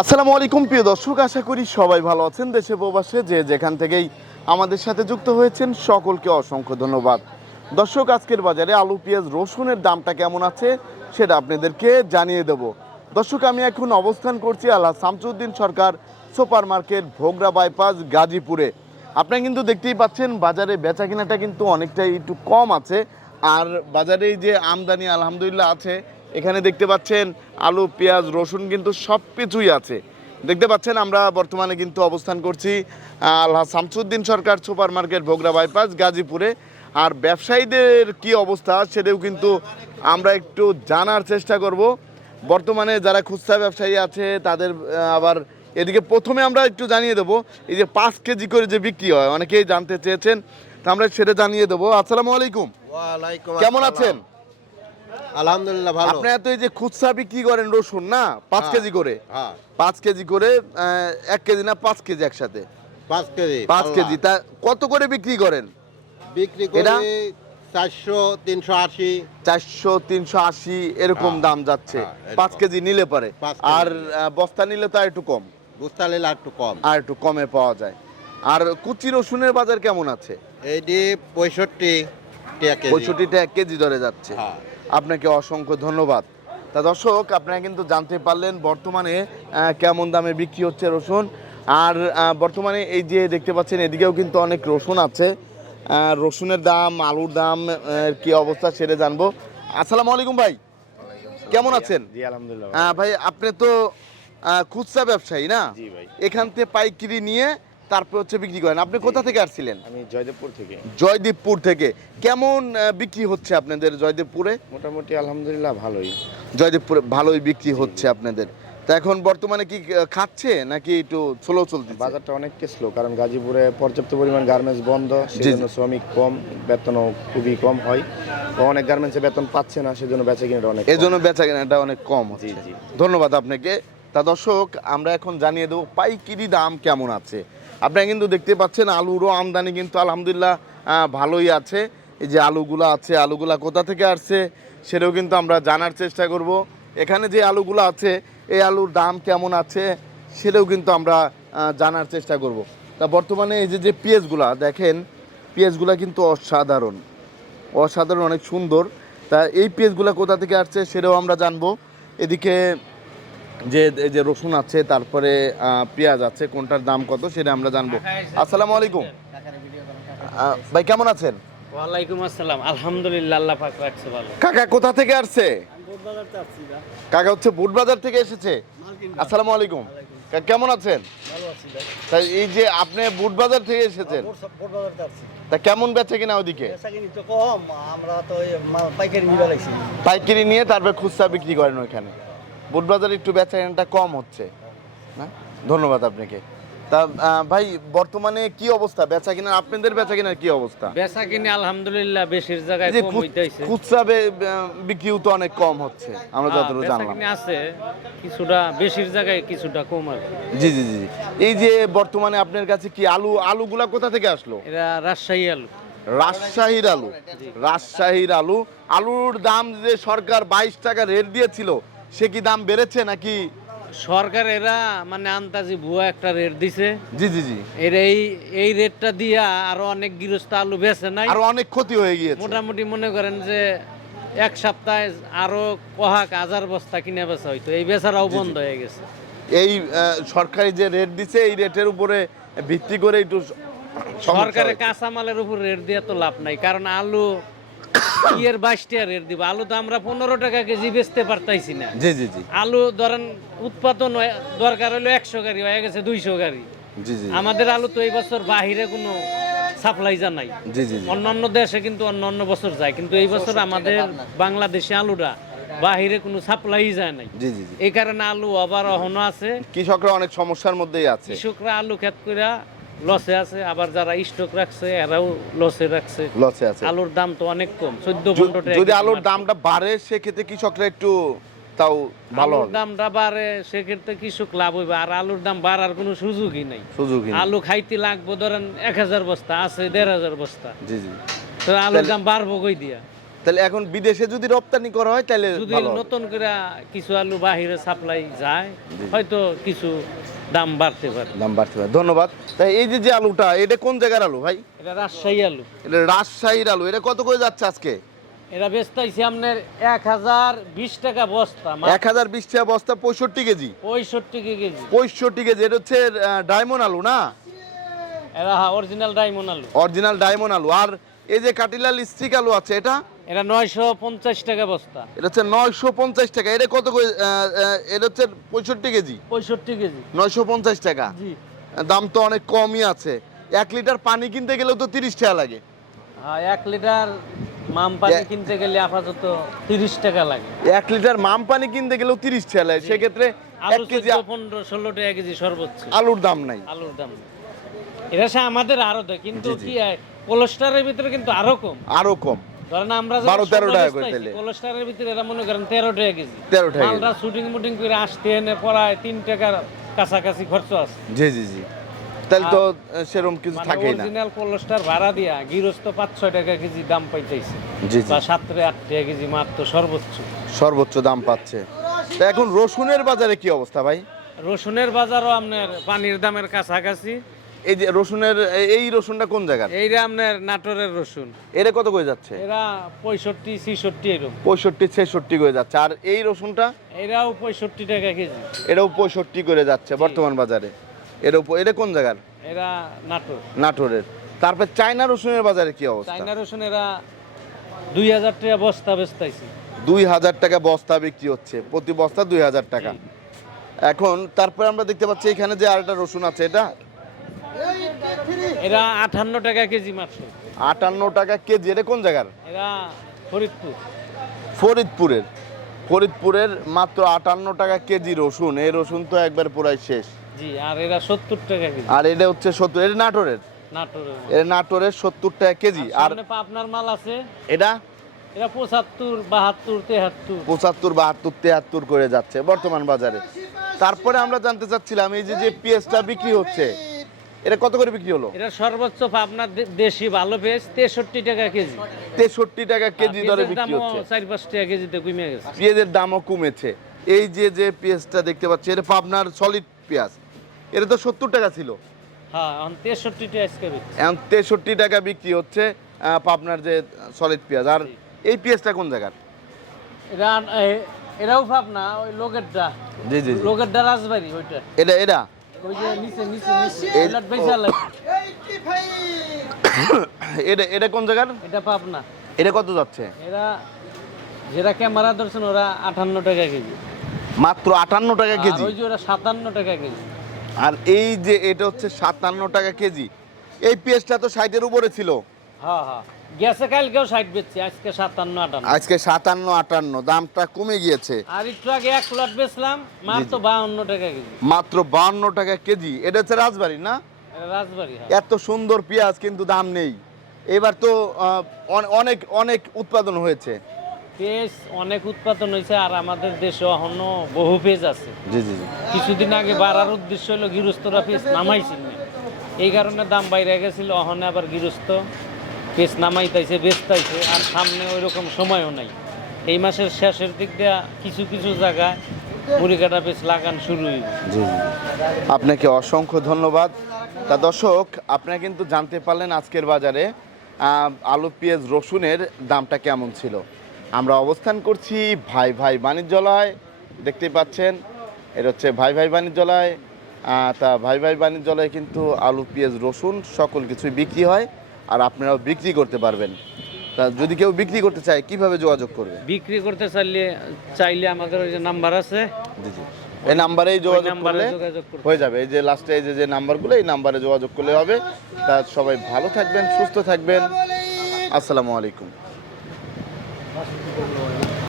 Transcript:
আসসালামু আলাইকুম, প্রিয় দর্শক, আশা করি সবাই ভালো আছেন, দেশে প্রবাসে যে যেখান থেকেই আমাদের সাথে যুক্ত হয়েছেন, সকলকে অসংখ্য ধন্যবাদ। দর্শক, আজকের বাজারে আলু, পেঁয়াজ, রসুনের দামটা কেমন আছে সেটা আপনাদেরকে জানিয়ে দেব। দর্শক, আমি এখন অবস্থান করছি Allah Shamsuddin Sarkar super market Bhogra bypass, গাজীপুরে। আপনারা কিন্তু দেখতেই পাচ্ছেন, বাজারে বেচা কেনাটা কিন্তু অনেকটাই একটু কম আছে। আর বাজারে যে আমদানি আলহামদুলিল্লাহ আছে এখানে দেখতে পাচ্ছেন আলু পেঁয়াজ রসুন কিন্তু সব কিছুই আছে। দেখতে পাচ্ছেন আমরা বর্তমানে কিন্তু অবস্থান করছি Allah Shamsuddin Sarkar super market Bhogra bypass গাজীপুরে। আর ব্যবসায়ীদের কি অবস্থা সেটাও কিন্তু আমরা একটু জানার চেষ্টা করব। বর্তমানে যারা খুচরা ব্যবসায়ী আছে তাদের আবার এদিকে প্রথমে আমরা একটু জানিয়ে দেবো এই যে পাঁচ কেজি করে যে বিক্রি হয় অনেকেই জানতে চেয়েছেন তা আমরা সেটা জানিয়ে দেবো। আসসালামু আলাইকুম। কেমন আছেন? আলহামদুলিল্লাহ ভালো। আপনি এত এই যে খুচরা বিক্রি করেন রসুন না? পাঁচ হ্যাঁ। কেজি করে? হ্যাঁ। পাঁচ কেজি করে এক কেজি না পাঁচ কেজি একসাথে? পাঁচ কেজি পাঁচ কেজি। তা কত করে বিক্রি করেন? বিক্রি? করি চারশো তিনশো আশি। চারশো তিনশো আশি এরকম হ্যাঁ, দাম যাচ্ছে। পাঁচ কেজি নিলে পারে। আর বস্তা নিলে তো একটু কম। বুঝতে নিলে একটু কম। আর একটু কমে পাওয়া যায়। আর কুচি রসুনের বাজার কেমন আছে? এইটি পঁয়ষট্টি পঁয়ষট্টি টাকা কেজি। ধরে যাচ্ছে। হ্যাঁ। আপনাকে অসংখ্য ধন্যবাদ। তা দর্শক আপনারা কিন্তু জানতে পারলেন বর্তমানে কেমন দামে বিক্রি হচ্ছে রসুন। আর বর্তমানে এই যে দেখতে পাচ্ছেন এদিকেও কিন্তু অনেক রসুন আছে। রসুনের দাম আলুর দাম কি অবস্থা সেটা জানব। আসসালামু আলাইকুম ভাই। কেমন আছেন? জি আলহামদুলিল্লাহ ভাই আপনি তো খুচরা ব্যবসায়ী না? ভাই। এখান থেকে পাইকারি নিয়ে তারপর হচ্ছে বিক্রি করেন। আপনি কোথা থেকে আসছিলেন? আমি জয়দেবপুর থেকে। জয়দেবপুর থেকে। কেমন বিক্রি হচ্ছে আপনাদের জয়দেবপুরে? মোটামুটি আলহামদুলিল্লাহ ভালোই। জয়দেবপুরে ভালোই বিক্রি হচ্ছে আপনাদের। তা এখন বর্তমানে কি খাচ্ছে নাকি একটু স্লো চলছে বাজারটা অনেকটা স্লো কারণ গাজীপুরে পর্যাপ্ত পরিমাণ গার্মেন্টস বন্ধ সেজন্য শ্রমিক কম বেতনও খুবই কম হয়। অনেক গার্মেন্টসে বেতন পাচ্ছে না সেজন্য বেচে কিনাটা অনেক এই জন্য বেচা কেনাটা অনেক কম জি, জি। ধন্যবাদ আপনাকে। তা দর্শক আমরা এখন জানিয়ে দেবো পাইকিরি দাম কেমন আছে। আপনারা কিন্তু দেখতে পাচ্ছেন আলুরও আমদানি কিন্তু আলহামদুলিল্লাহ ভালোই আছে। এই যে আলুগুলো আছে, আলুগুলা কোথা থেকে আসছে সেটাও কিন্তু আমরা জানার চেষ্টা করব। এখানে যে আলুগুলো আছে, এই আলুর দাম কেমন আছে সেটাও কিন্তু আমরা জানার চেষ্টা করব। তা বর্তমানে এই যে যে পেঁয়াজগুলা, দেখেন, পেঁয়াজগুলা কিন্তু অসাধারণ। অসাধারণ, অনেক সুন্দর। তা এই পেঁয়াজগুলো কোথা থেকে আসছে সেটাও আমরা জানব। এদিকে যে এই যে রসুন আছে তারপরে আহ, পেঁয়াজ আছে কোনটার দাম কত সেটা আমরা জানব। আসসালামু আলাইকুম। ভাই কেমন আছেন? ওয়ালাইকুম আসসালাম। আলহামদুলিল্লাহ আল্লাহ পাক রাখছে ভালো। কাকা কোথা থেকে আসছে? কাকা হচ্ছে বুট বাজার থেকে এসেছে? আসসালামু আলাইকুম। কেমন আছেন? তা এই যে আপনি বুট বাজার থেকে এসেছেন? তা কেমন বেচে কিনা ওদিকে পাইকারি নিয়ে তারপরে খুচরা বিক্রি করেন ওইখানে। বুট বাজারে একটু বেচা কেনাটা কম হচ্ছে। না ধন্যবাদ আপনাকে। তা ভাই বর্তমানে কি অবস্থা? বেচা কিনা আপনাদের বেচা কিনার কি অবস্থা? বেচা কিনে আলহামদুলিল্লাহ বেশির জায়গায় কম হইতেছে। খুচরা বিক্রিও তো অনেক কম হচ্ছে আমরা যতটুকু বেচা জানলাম। আছে কিছুটা বেশির জায়গায় কিছুটা কম আর জি জি জি জি। এই যে বর্তমানে আপনার কাছে কি আলু আলুগুলা কোথা থেকে আসলো? এরা রাজশাহী আলু। রাজশাহীর আলু। রাজশাহীর আলু। আলুর দাম যে সরকার বাইশ টাকা রেট দিয়েছিল সে কি দাম বেড়েছে নাকি? সরকার এরা মানে আন্তাজি ভুয়া একটা রেট দিছে। জি জি জি। এর এই এই রেটটা দিয়া আরও অনেক গৃহস্থ আলু বেচে নাই। আরও অনেক ক্ষতি হয়ে গিয়েছে। মোটামুটি মনে করেন যে এক সপ্তাহে আরও কহাক হাজার বস্তা কিনে বেচা হইতো। এই বেচারাও বন্ধ হয়ে গেছে। এই সরকারি যে রেট দিছে এই রেটের উপরে ভিত্তি করে একটু সরকারের কাঁচামালের উপর রেট দিয়ে তো লাভ নাই। কারণ আলু ইয়ের বাইশ টাকা রেট দিব। আলু তো আমরা পনেরো টাকা কেজি বেচতে পারতাইছি না। জি জি জি। আলু ধরেন উৎপাদন হয়- দরকার হলো একশো গাড়ি হয়ে গেছে দুইশো গাড়ি। জি জি আমাদের আলু তো এই বছর বাহিরে কোনো সাপ্লাই যা নাই। জি জি জি। অন্যান্য দেশে কিন্তু অন্য অন্য বছর যায় কিন্তু এই বছর আমাদের বাংলাদেশে আলুটা বাহিরে কোনো সাপ্লাই যায় নাই। জি জি জি। এই কারণে আলু আবার অহনো আছে। কৃষকরা অনেক সমস্যার মধ্যেই আছে। কৃষকরা আলু ক্ষেত করে লসে আছে আবার যারা স্টক রাখছে এরাও লসে রাখছে। লসে আছে। আলুর দাম তো অনেক কম চোদ্দ পনেরো টাকা যদি আলুর দামটা বাড়ে সেক্ষেত্রে কৃষকরা একটু তাও ভালো আলুর দামটা বাড়ে সেক্ষেত্রে কৃষক লাভ হইবে। আর আলুর দাম বাড়ার কোনো সুযোগই নাই। সুযোগই আলু খাইতে লাগবো ধরেন এক হাজার বস্তা আছে দেড় হাজার বস্তা। জি জি। তো আলুর দাম বাড়বো কই দিয়া? তাহলে এখন বিদেশে যদি রপ্তানি করা হয় তাহলে যদি নতুন করে কিছু আলু বাহিরে সাপ্লাই যায় হয়তো কিছু দাম বাড়তে পারে। দাম বাড়তে পারে। ধন্যবাদ। তাই এই যে যে আলুটা এটা কোন জায়গার আলু ভাই? এটা রাজশাহী আলু। এটা রাজশাহীর আলু। এটা কত করে যাচ্ছে আজকে? এরা বেচতেছি আপনার এক হাজার বিশ টাকা বস্তা এক হাজার বিশ টাকা বস্তা পঁয়ষট্টি কেজি। পঁয়ষট্টি কেজি। পঁয়ষট্টি কেজি। এটা হচ্ছে ডায়মন্ড আলু না? এরা অরিজিনাল ডায়মন্ড আলু। অরিজিনাল ডায়মন্ড আলু। আর এই যে কাটিলাল স্টিক আলু আছে এটা? নয়শো পঞ্চাশ টাকা বস্তা। এটা হচ্ছে নয়শো পঞ্চাশ টাকা। এটা কত এটা হচ্ছে পঁয়ষট্টি কেজি? পঁয়ষট্টি কেজি। নয়শো পঞ্চাশ টাকা। জি। দাম তো অনেক কমই আছে। এক লিটার পানি কিনতে গেলেও তো তিরিশ টাকা লাগে। হ্যাঁ এক লিটার মাম পানি কিনতে গেলে আপাতত তিরিশ টাকা লাগে। লিটার মাম পানি কিনতে গেলেও তিরিশ টাকা লাগে। সেক্ষেত্রে কেজি চোদ্দ পনেরো ষোলো টাকা কেজি সর্বোচ্চ। আলুর দাম নাই। আলুর দাম এটা সে আমাদের আরও দেয় কিন্তু কি ভিতরে কিন্তু আরও কম। আরও কম। ধরেন আমরা বারো, তেরো টাকা করে তাইলে। কোলেস্টারের ভিতরে এরা মনে করেন তেরো টাকা কেজি। 13 টাকা মালটা শুটিং মুটিং করে আসতে এনে পড়ায় তিন টাকার কাছাকাছি খরচ আছে। জি জি জি। তাহলে তো সেরকম কিছু মানে না। অরিজিনাল কোলেস্টার ভাড়া দিয়া গৃহস্থ পাঁচ ছয় টাকা কেজি দাম পাইতেছে। জি জি। বা সাত থেকে আট টাকা কেজি মাত্র সর্বোচ্চ। সর্বোচ্চ দাম পাচ্ছে। তা এখন রসুনের বাজারে কি অবস্থা ভাই? রসুনের বাজারও আপনার পানির দামের কাছাকাছি। এই যে রসুনের এই রসুনটা কোন জায়গার? এইটা আপনার নাটোরের রসুন। এটা কত করে যাচ্ছে? এরা পঁয়ষট্টি ছিষট্টি এরকম। পঁয়ষট্টি ছেষট্টি করে যাচ্ছে। আর এই রসুনটা? এরাও পঁয়ষট্টি টাকা কেজি। এটাও পঁয়ষট্টি করে যাচ্ছে বর্তমান বাজারে। এর উপর এটা কোন জায়গার? এরা নাটোর। নাটোরের। তারপর চায়না রসুনের বাজারে কি অবস্থা? চাইনা রসুন এরা দুই হাজার টাকা বস্তা বেচতাইছে। দুই হাজার টাকা বস্তা বিক্রি হচ্ছে। প্রতি বস্তা দুই হাজার টাকা। এখন তারপরে আমরা দেখতে পাচ্ছি এখানে যে আরেকটা রসুন আছে এটা এরা আটান্ন টাকা কেজি মাত্র। আটান্ন টাকা কেজি এটা কোন জায়গার? এরা ফরিদপুর। ফরিদপুরের। ফরিদপুরের মাত্র আটান্ন টাকা কেজি রসুন। এই রসুন তো একবার পুরাই শেষ। জি আর এরা সত্তর টাকা কেজি। আর এটা হচ্ছে সত্তর এটা নাটোরের? নাটোরের। এটা নাটোরের সত্তর টাকা কেজি। আর পাবনার মাল আছে। এটা? এরা পঁচাত্তর বাহাত্তর তেহাত্তর। পঁচাত্তর বাহাত্তর তেহাত্তর করে যাচ্ছে বর্তমান বাজারে। তারপরে আমরা জানতে চাচ্ছিলাম এই যে যে পেঁয়াজটা বিক্রি হচ্ছে এটা কত করে বিক্রি হলো? এটা সর্বোচ্চ দে- দেশি ভালো পেঁয়াজ তেষট্টি টাকা কেজি। তেষট্টি টাকা কেজি দরে বিক্রি হচ্ছে। চার পাঁচ টাকা কেজিতে কমে গেছে। পেঁয়াজের দামও কমেছে। এই যে যে পেঁয়াজটা দেখতে পাচ্ছি এটা পাবনার সলিড পেঁয়াজ। এটা তো সত্তর টাকা ছিল। হ্যাঁ এখন তেষট্টি টাকা বিক্রি হচ্ছে। পাবনার যে সলিড পেঁয়াজ। আর এই পেঁয়াজটা কোন জায়গার? এরা এরাও পাবনা ওই লোকেরটা। জি জি জি। লোকেরটা রাজবাড়ি ওইটা। এটা এটা? এটা এটা কোন জায়গার? এটা পাবনা। এটা কত যাচ্ছে? এরা যেটা ক্যামেরা ধরছেন ওরা আটান্ন টাকা কেজি। মাত্র আটান্ন টাকা কেজি? ওই যে ওরা সাতান্ন টাকা কেজি। আর এই যে এটা হচ্ছে সাতান্ন টাকা কেজি এই পেঁয়াজটা তো ষাটের উপরে ছিল। হ্যাঁ হ্যাঁ। গেছে কালকেও ষাট বেচছে আজকে সাতান্ন আটান্ন। আজকে সাতান্ন আটান্ন দামটা কমে গিয়েছে। আর একটু আগে এক লট বেচলাম মাত্র বাউন্ন টাকা কেজি। মাত্র বান্ন টাকা কেজি এটা হচ্ছে রাজবাড়ি না? রাজবাড়ি হ্যাঁ। এত সুন্দর পেঁয়াজ কিন্তু দাম নেই। এবার তো অনেক অনেক উৎপাদন হয়েছে। পেঁয়াজ অনেক উৎপাদন হয়েছে আর আমাদের দেশে এখনও বহু পেঁয়াজ আছে। জি জি জি। কিছুদিন আগে বাড়ার উদ্দেশ্য হলো গৃহস্থরা পেঁয়াজ নামাইছিল এই কারণে দাম বাইরে গেছিল অহনে আবার গৃহস্থ। পেঁয়াজ নামাইতাইছে, বেচতাইছে, আর সামনে ওই রকম সময়ও নাই। এই মাসের শেষের দিক দিয়ে কিছু কিছু জায়গায় মুড়ি কাটা পেঁয়াজ লাগান শুরু আপনাকে অসংখ্য ধন্যবাদ। তা দর্শক, আপনারা কিন্তু জানতে পারলেন আজকের বাজারে আলু, পেঁয়াজ, রসুনের দামটা কেমন ছিল। আমরা অবস্থান করছি ভাই ভাই বাণিজ্যালয়, দেখতে পাচ্ছেন, এটা হচ্ছে ভাই ভাই বাণিজ্যালয়। তা ভাই ভাই বাণিজ্যালয়ে কিন্তু আলু, পেঁয়াজ, রসুন সকল কিছুই বিক্রি হয়। আর আপনারাও বিক্রি করতে পারবেন। তা যদি কেউ বিক্রি করতে চায় কীভাবে যোগাযোগ করবে? বিক্রি করতে চাইলে চাইলে আমাদের ওই যে নাম্বার আছে। জি জি। এই নাম্বারেই যোগাযোগ করলে হয়ে যাবে। এই যে লাস্টে এই যে যে নাম্বারগুলো এই নাম্বারে যোগাযোগ করলে হবে। তা সবাই ভালো থাকবেন সুস্থ থাকবেন। আসসালামু আলাইকুম।